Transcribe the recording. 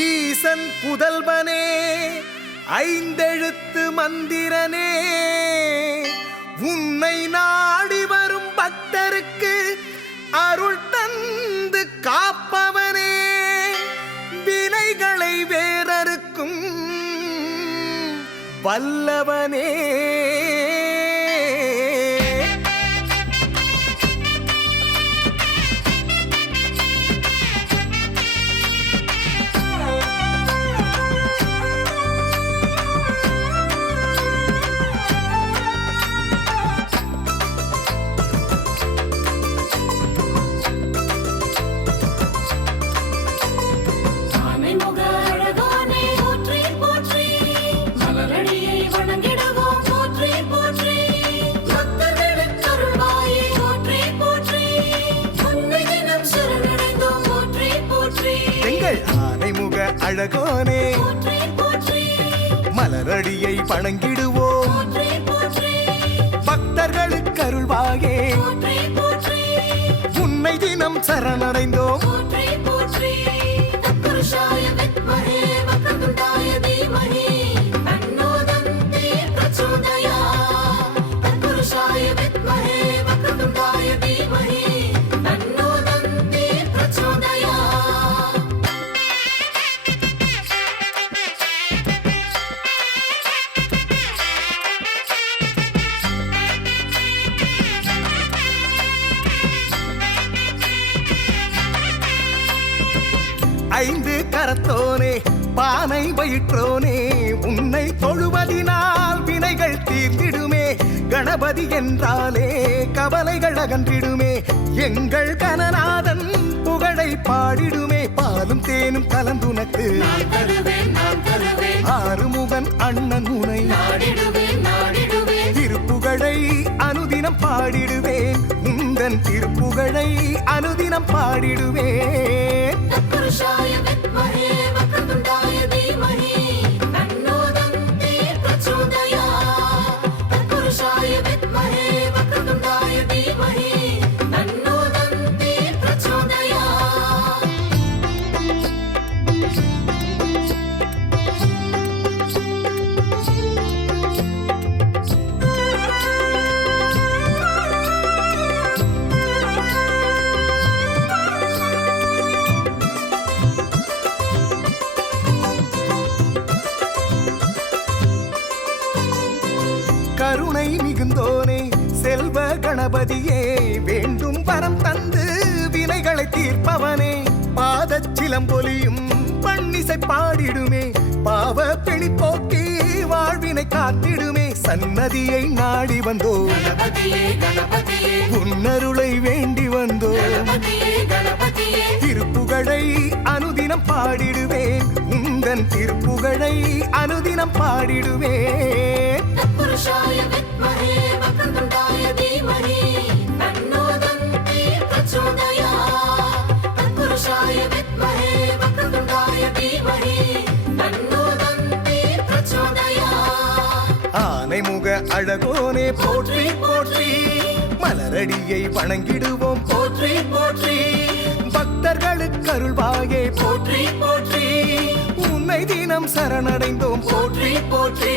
ஈசன் புதல்வனே ஐந்தெழுத்து மந்திரனே உன்னை நாடி வரும் பக்தருக்கு அருள் தந்து காப்பவனே வினைகளை வேறறுக்கும் வல்லவனே ஆனைமுக அழகோனே மலரடியை வணங்கிடுவோம் பக்தர்களுக்கு அருள்வாயே உன்னை தினம் சரணடைந்தோம் ஐந்து கரத்தோனே பானை வயிற்றோனே உன்னை தொழுவதினால் வினைகள் தீர்ந்திடுமே கணபதி என்றாலே கவலைகள் அகன்றிடுமே எங்கள் கனநாதன் புகழை பாடிடுமே பாலும் தேனும் கலந்துனக்கு ஆறுமுகன் அண்ணன் உனை திருப்புகழை அனுதினம் பாடிடுவேன் உந்தன் திருப்புகழை அனுதினம் பாடிடுவேன் கருணை மிகுந்தோனே செல்வ கணபதியே வேண்டும் வரம் தந்து வினைகளை தீர்ப்பவனே பாதச்சிலம்பொலியும் பன்னிசை பாடிடுமே பாவ பிணி போக்கி வாழ்வினை காத்திடுமே சன்னதியை நாடி வந்தோ உன்னருளை வேண்டி வந்தோ திருப்புகழை அனுதினம் பாடிடுவேன் உந்தன் திருப்புகழை அனுதினம் பாடிடுவேன் ஆனைமுக அழகோனே போற்றி போற்றி மலரடியை வணங்கிடுவோம் போற்றி போற்றி பக்தர்களுக்கு அருள்வாயே போற்றி போற்றி உன்னை தினம் சரணடைந்தோம் போற்றி போற்றி